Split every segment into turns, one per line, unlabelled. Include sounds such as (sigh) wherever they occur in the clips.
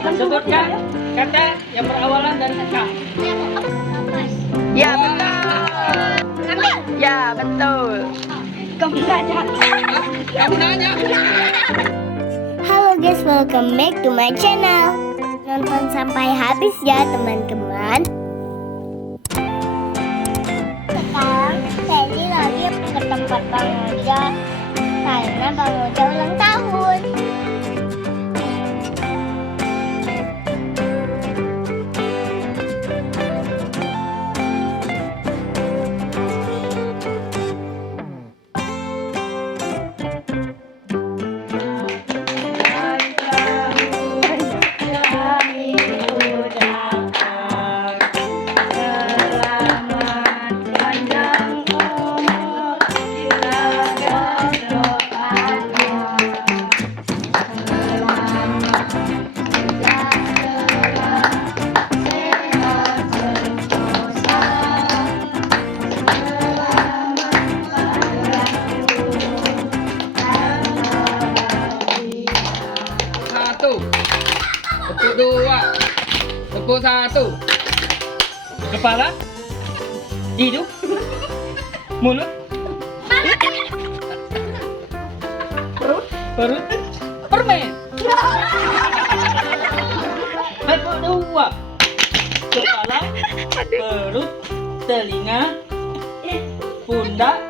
Sebutkan kata yang berawalan dari K.
Ya betul. Ya betul.
Kamu nanya.
Halo guys, welcome back to my channel. Nonton sampai habis ya teman-teman.
Dua. Tepuk satu. Kepala. Hidung. Mulut. Perut. Perut. Permen. Tepuk dua. Kepala. Perut. Telinga. Pundak.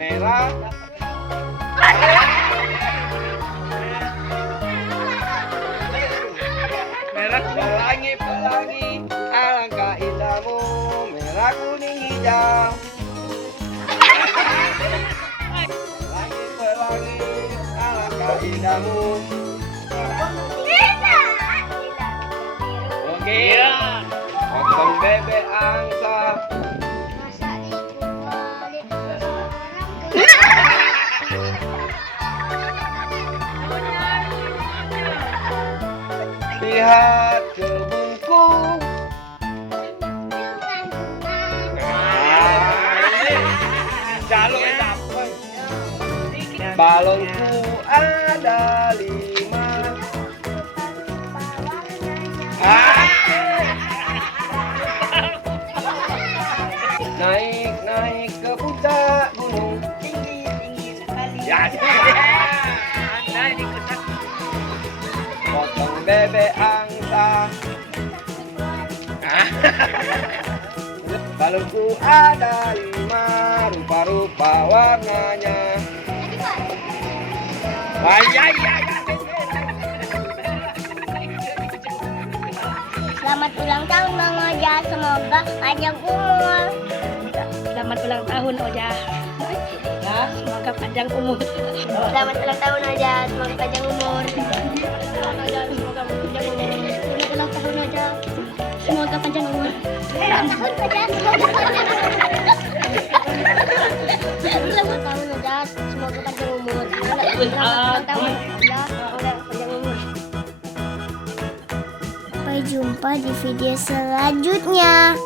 merah. Merah pelangi pelangi alangkah indahmu. Merah kuning hijau. Pelangi pelangi alangkah indahmu. Oke Potong bebek angsa Lihat kebunku Jalur dapat Balonku ada lima bebek angsa. (laughs) Balonku ada lima rupa-rupa warnanya. Ay, ay, ay, ay.
Selamat ulang tahun Bang Oja, semoga panjang umur.
Selamat ulang tahun Oja. Semoga panjang umur.
Selamat ulang tahun Oja, semoga panjang umur. Semoga panjang umur. Selamat ulang tahun Oja, semoga panjang umur. Ulang tahun Oja, semoga Selamat tahun Oja, semoga panjang umur. Selamat ulang tahun Oja, semoga panjang umur. Sampai jumpa di video selanjutnya.